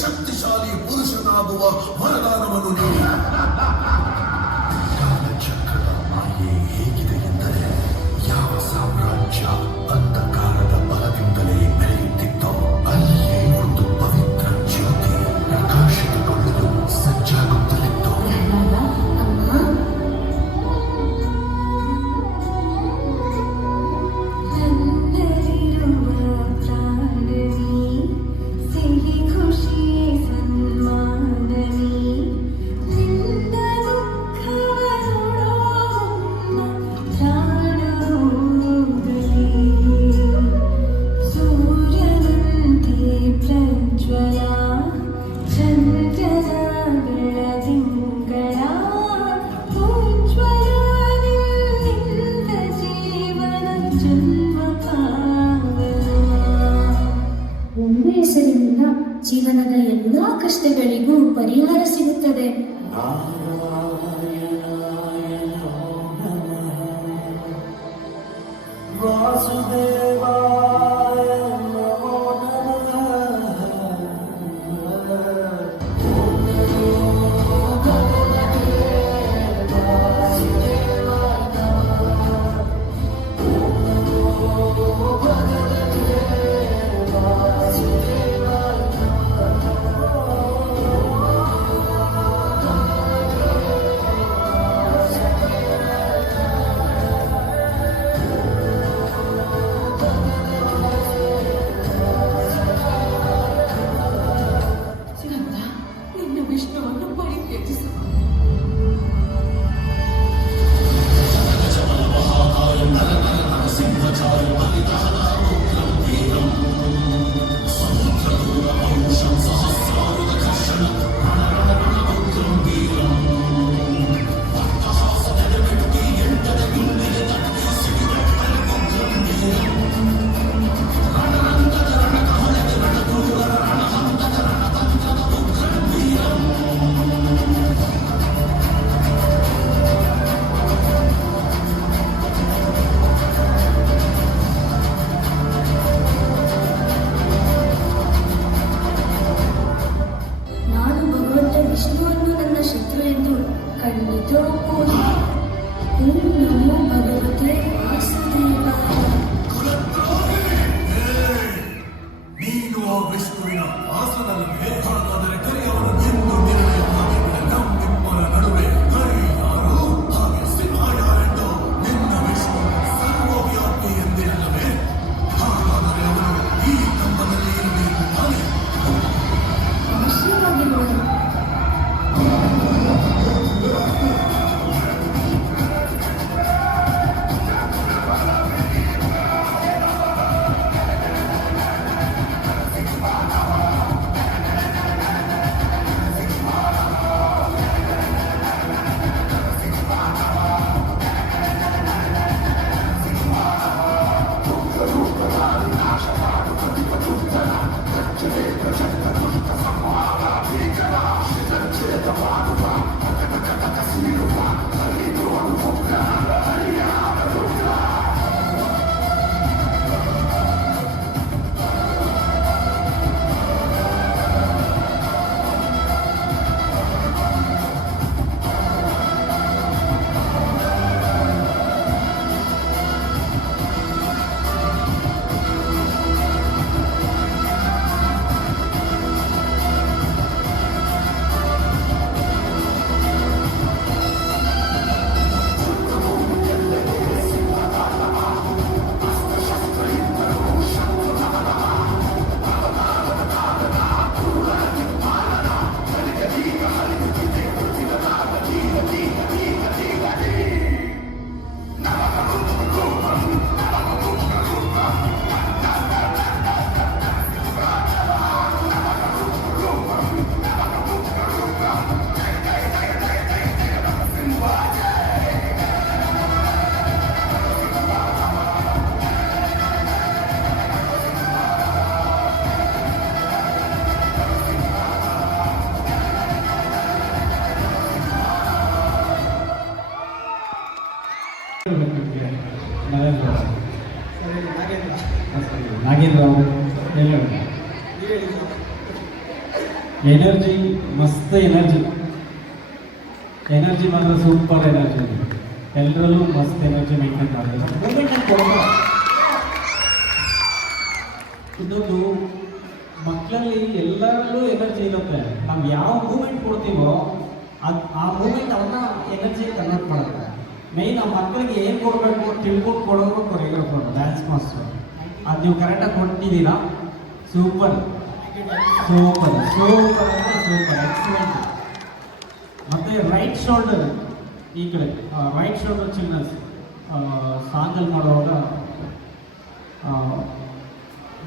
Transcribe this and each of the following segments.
ಶಕ್ತಿಶಾಲಿ ಪುರುಷನಾಗುವ ವರದಾನವನ್ನು ನೀಡಿ. ಕಾಲಚಕ್ರದ ಮಾಯೆ ಹೇಗಿದೆ ಎಂದರೆ, ಯಾವ ಸಾಮ್ರಾಜ್ಯ ಅಂಧಕಾರದ ಬಲದಿಂದಲೇ ಮೆರೆಯುತ್ತಿತ್ತೋ ಅಲ್ಲಿಯೇ ಒಂದು ಪವಿತ್ರ ಜ್ಯೋತಿ ಪ್ರಕಾಶಿತಗೊಳ್ಳಲು ಸಜ್ಜಾಗುತ್ತಲಿತ್ತು. ಹೆಸರಿನಿಂದ ಜೀವನದ ಎಲ್ಲಾ ಕಷ್ಟಗಳಿಗೂ ಪರಿಹಾರ ಸಿಗುತ್ತದೆ. ನಾಗೇಂದ್ರ ಅವರು ಎನರ್ಜಿ ಮಸ್ತ್ ಎನರ್ಜಿ ಮಾತ್ರ ಸೂಪರ್ ಎನರ್ಜಿ ಎಲ್ಲರಲ್ಲೂ ಮಸ್ತ್ ಎನರ್ಜಿ ಮೇಂಟೈನ್ ಮಾಡಿದ್ರು ಇನ್ನೊಂದು ಮಕ್ಕಳಲ್ಲಿ ಎಲ್ಲರಲ್ಲೂ ಎನರ್ಜಿ ಇರುತ್ತೆ ನಾವು ಯಾವ ಮೂಮೆಂಟ್ ಕೊಡ್ತೀವೋ ಆ ಮೂಮೆಂಟ್ ಅವನ್ನ ಎನರ್ಜಿ ಕನ್ವರ್ಟ್ ಮಾಡುತ್ತೆ ಮೈನ್ ನಾವು ಮಕ್ಕಳಿಗೆ ಏನು ಕೊಡಬೇಕು ತಿಳ್ಕೊಂಡು ಕೊಡೋರು ಕೊರಿಯೋಗ್ರಾಫರ್ ಡ್ಯಾನ್ಸ್ ಮಾಸ್ಟರ್ ಅದು ನೀವು ಕರೆಕ್ಟಾಗಿ ಕೊಟ್ಟಿದ್ದೀರಾ ಸೂಪರ್ ಸೂಪರ್ ಸೂಪರ್ ಅಂದರೆ ಸೂಪರ್ ಎಕ್ಸಲೆಂಟ್ ಮತ್ತು ರೈಟ್ ಶೋಲ್ಡರ್ ಈ ಕಡೆ ರೈಟ್ ಶೋಲ್ಡರ್ ಚಿಲ್ಡ್ರನ್ಸ್ ಸಾಂಗಲ್ಲಿ ಮಾಡುವಾಗ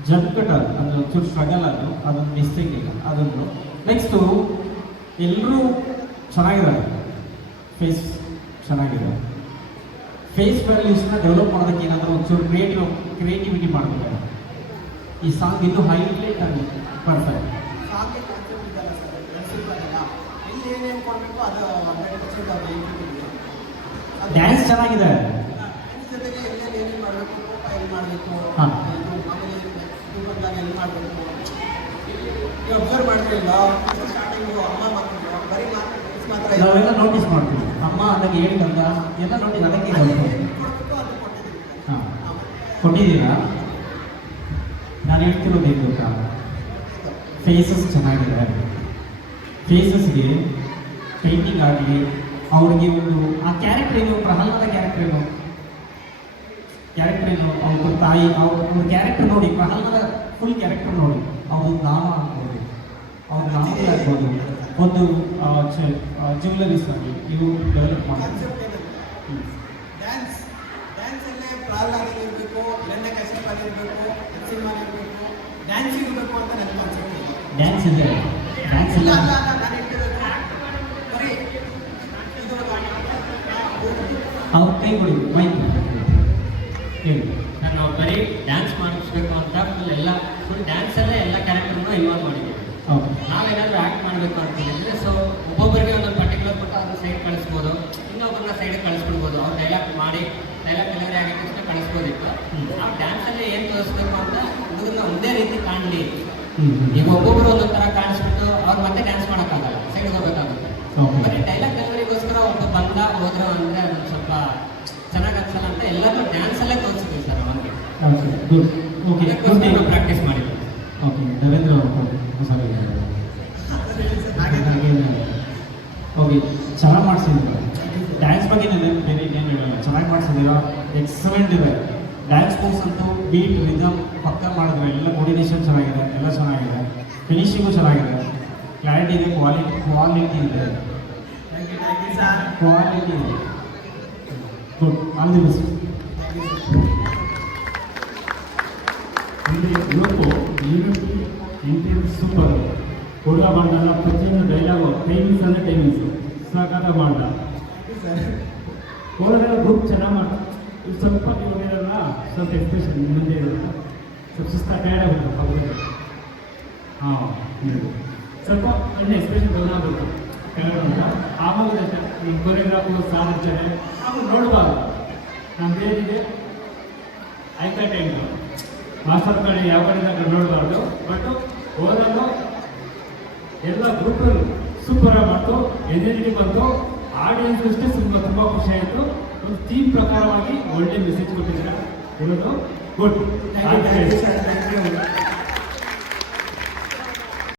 ಜಂಪ್ ಕಟರ್ ಅಂದರೆ ಒಂಚೂರು ಸ್ಟ್ರಗಲ್ ಅದೊಂದು ಮಿಸ್ಟೇಕ್ ಇಲ್ಲ ಅದೊಂದು ನೆಕ್ಸ್ಟು ಎಲ್ಲರೂ ಚೆನ್ನಾಗಿದ್ದಾರೆ ಫೇಸ್ ಚೆನ್ನಾಗಿದೆ ಫೇಸ್ ವ್ಯಾಲ್ಯೂಸ್ನ ಡೆವಲಪ್ ಮಾಡೋದಕ್ಕೆ ಏನಾದರೂ ಒಂಚೂರು ಕ್ರಿಯೇಟಿವಿಟಿ ಮಾಡ್ತಾರೆ ಈ ಸಾಂಗ್ ಇದು ಹೈಲೈಟ್ ಆಗಿ ಪರ್ಫೆಕ್ಟ್ ಡ್ಯಾನ್ಸ್ ಚೆನ್ನಾಗಿದೆ ಹಾಂ ನಾವೆಲ್ಲ ನೋಟಿಸ್ ಮಾಡ್ತೀವಿ ಅಮ್ಮ ಅದಕ್ಕೆ ಹೇಳ್ತಂದ ಎಲ್ಲ ನೋಟಿಸ್ ಅದಕ್ಕೆ ಹಾಂ ಕೊಟ್ಟಿದ್ದೀರಾ ನಾನು ಹೇಳ್ತಿರೋದೇನು ಗೊತ್ತಾ ಫೇಸಸ್ ಚೆನ್ನಾಗಿದೆ ಫೇಸಸ್ಗೆ ಪೇಂಟಿಂಗ್ ಆಗಲಿ ಅವ್ರಿಗೆ ಒಂದು ಆ ಕ್ಯಾರೆಕ್ಟರ್ ಏನು ಪ್ರಹ್ಲಾದ ಕ್ಯಾರೆಕ್ಟರ್ ಏನು ಅವ್ರ ತಾಯಿ ಅವ್ರ ಕ್ಯಾರೆಕ್ಟರ್ ನೋಡಿ ಪ್ರಹ್ಲಾದ ಫುಲ್ ಕ್ಯಾರೆಕ್ಟರ್ ನೋಡಿ ಅವ್ರದ್ದು ನಾಮ ಆಗ್ಬೋದು ಅವ್ರ ನಾಮಗಳಾಗ್ಬೋದು ಒಂದು ಜ್ಯುವೆಲರೀಸ್ ಆಗಲಿ ಇವು ಡೆವಲಪ್ ಮಾಡ್ತಾರೆ ಡ್ಯಾನ್ಸ್ ಇದೆ ಡ್ಯಾನ್ಸ್ ಇಲ್ಲ ಅವ್ರ ಕೈ ಕೊಡಿ ಮೈಕ್ ಹೇಳಿ ನಾನು ಬರೀ ಡ್ಯಾನ್ಸ್ ಮಾಡಿಸ್ಬೇಕು ಅಂತ ಫುಲ್ ಡ್ಯಾನ್ಸಲ್ಲೇ ಎಲ್ಲ ಕ್ಯಾರೆಕ್ಟರ್ನ ಇನ್ವಾಲ್ವ್ ಮಾಡಿದ್ದೀವಿ ಓಕೆ ನಾವೇನಾದರೂ ಆ್ಯಕ್ಟ್ ಮಾಡಬೇಕು ಅಂತಿದ್ರೆ ಸೊ ಒಬ್ಬೊಬ್ಬರಿಗೆ ಒಂದೊಂದು ಪರ್ಟಿಕ್ಯುಲರ್ ಕೊಟ್ಟು ಅದನ್ನ ಸೈಡ್ ಕಳಿಸ್ಬೋದು ಇನ್ನೊಬ್ಬರನ್ನ ಸೈಡಿಗೆ ಕಳಿಸ್ಬಿಡ್ಬೋದು ಅವ್ರು ಡೈಲಾಗ್ ಮಾಡಿ ಡೈಲಾಗ್ ಡೆಲಿವರಿ ಆಗಿದ ತಕ್ಷಣ ಕಳಿಸ್ಬೋದಿತ್ತು ನಾವು ಡ್ಯಾನ್ಸಲ್ಲಿ ಏನು ತೋರಿಸ್ಬೇಕು ಅಂತ ಹುಡುಗರನ್ನ ಒಂದೇ ರೀತಿ ಕಾಣಲಿ ಈಗ ಒಬ್ಬೊಬ್ಬರು ಒಂದೊಂದು ಥರ ಕಾಣಿಸ್ಬಿಟ್ಟು ಅವ್ರು ಮತ್ತೆ ಡ್ಯಾನ್ಸ್ ಮಾಡೋಕ್ಕಾಗಲ್ಲ ಸೈಡ್ಗೆ ಹೋಗ್ಬೇಕಾಗುತ್ತೆ ಬರೀ ಡೈಲಾಗ್ ಡೆಲಿವರಿಗೋಸ್ಕರ ಒಬ್ಬ ಬಂದ ಹೋದ್ರು ಅಂದರೆ ಅದೊಂದು ಸ್ವಲ್ಪ ಚೆನ್ನಾಗಿ ಅನ್ಸಲ್ಲ ಅಂತ ಎಲ್ಲರೂ ಡ್ಯಾನ್ಸಲ್ಲೇ ತೋರಿಸಿದ್ವಿ ಸರ್ ಅವನಿಗೆ ಓಕೆ ಗುಡ್ ಓಕೆ ಅದಕ್ಕೋಸ್ಕರ ನಾವು ಪ್ರಾಕ್ಟೀಸ್ ಮಾಡಿದ್ವಿ ಓಕೆ ದೇವೇಂದ್ರ ಸರಿ ಓಕೆ ಚೆನ್ನಾಗಿ ಮಾಡಿಸಿದ್ದೀರ ಡ್ಯಾನ್ಸ್ ಬಗ್ಗೆ ಬೇರೆ ಏನು ಹೇಳಲ್ಲ ಚೆನ್ನಾಗಿ ಮಾಡಿಸಿದ್ದೀರಾ ಎಕ್ಸಲೆಂಟ್ ಇದೆ ಡ್ಯಾನ್ಸ್ ಮೂವ್ಸ್ ಅಂತೂ ಬೀಟ್ ರಿದಮ್ ಪಕ್ಕ ಮಾಡಿದ್ರೆ ಎಲ್ಲ ಕೋರ್ಡಿನೇಷನ್ ಚೆನ್ನಾಗಿದೆ ಎಲ್ಲ ಚೆನ್ನಾಗಿದೆ ಫಿನಿಶಿಂಗು ಚೆನ್ನಾಗಿದೆ ಕ್ಲಾರಿಟಿ ಇದೆ ಕ್ವಾಲಿಟಿ ಇದೆ ಕ್ವಾಲಿಟಿ ಇದೆ ಗುಡ್ ಆಲ್ ದಿ ಬೆಸ್ಟ್ ಇವತ್ತು ಯೂನಿಟಿ ಇಂಟೀರಿಯರ್ ಸೂಪರ್ ಹುಡುಗ ಮಾಡ್ದಲ್ಲ ಪ್ರತಿಯೊಂದು ಡೈಲಾಗು ಟೈಮಿಂಗ್ಸ್ ಅಂದರೆ ಟೈಮಿಂಗ್ಸು ಸಾಕಾದ ಮಾಡ್ದ ಹೋದಾಗ ಗ್ರೂಪ್ ಚೆನ್ನಾಗಿ ಮಾಡ್ತಾರೆ ಸ್ವಲ್ಪ ಇವಾಗೆಲ್ಲ ಸ್ವಲ್ಪ ಎಕ್ಸ್ಪ್ರೆಷನ್ ಮುಂದೆ ಇರುತ್ತೆ ಸ್ವಲ್ಪ ಸುಸ್ತ ಟೈರ್ಡ್ ಆಗುತ್ತೆ ಪಕ್ಕದಲ್ಲಿ ಹಾಂ ಸ್ವಲ್ಪ ಒಳ್ಳೆ ಎಕ್ಸ್ಪ್ರೆಷನ್ ಗಮನ ಆಗಬೇಕು ಟೈರ್ಡ್ ಅಂತ ಆವಾಗ ಈ ಕೊರಿಯೋಗ್ರಾಫರ್ ಸಾರ್ ಇರ್ತಾರೆ ಆವಾಗ ನೋಡಬಾರ್ದು ನಮ್ಗೆ ಏನಿದೆ ಆಯ್ತಾ ಟೈಮ್ಗಳು ಮಾಸ್ಟರ್ ಕಡೆ ಯಾವ ಕಡೆ ನೋಡಬಾರ್ದು ಬಟ್ ಹೋದಾಗ ಎಲ್ಲ ಗ್ರೂಪಲ್ಲಿ ಸೂಪರಾಗಿ ಮಾಡ್ತು ಎನರ್ಜಿ ಬಂತು ಆಡಿಯನ್ಸ್ ಅಷ್ಟೇ ತುಂಬ ಖುಷಿ ಆಯಿತು ಒಂದು ಥೀಮ್ ಪ್ರಕಾರವಾಗಿ ಒಳ್ಳೆ ಮೆಸೇಜ್ ಕೊಟ್ಟಿದ್ದೀರಾ ಇರೋದು ಗುಡ್